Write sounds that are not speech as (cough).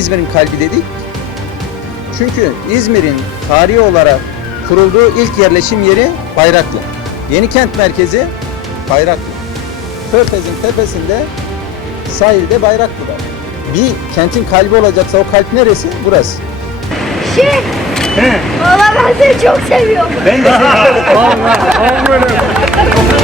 İzmir'in kalbi dedik? Çünkü İzmir'in tarihi olarak kurulduğu ilk yerleşim yeri Bayraklı. Yeni kent merkezi Bayraklı. Körfez'in tepesinde sahilde Bayraklı'da. Bir kentin kalbi olacaksa o kalp neresi? Burası. Şey, valla ben seni çok seviyorum. Ben de seni (laughs)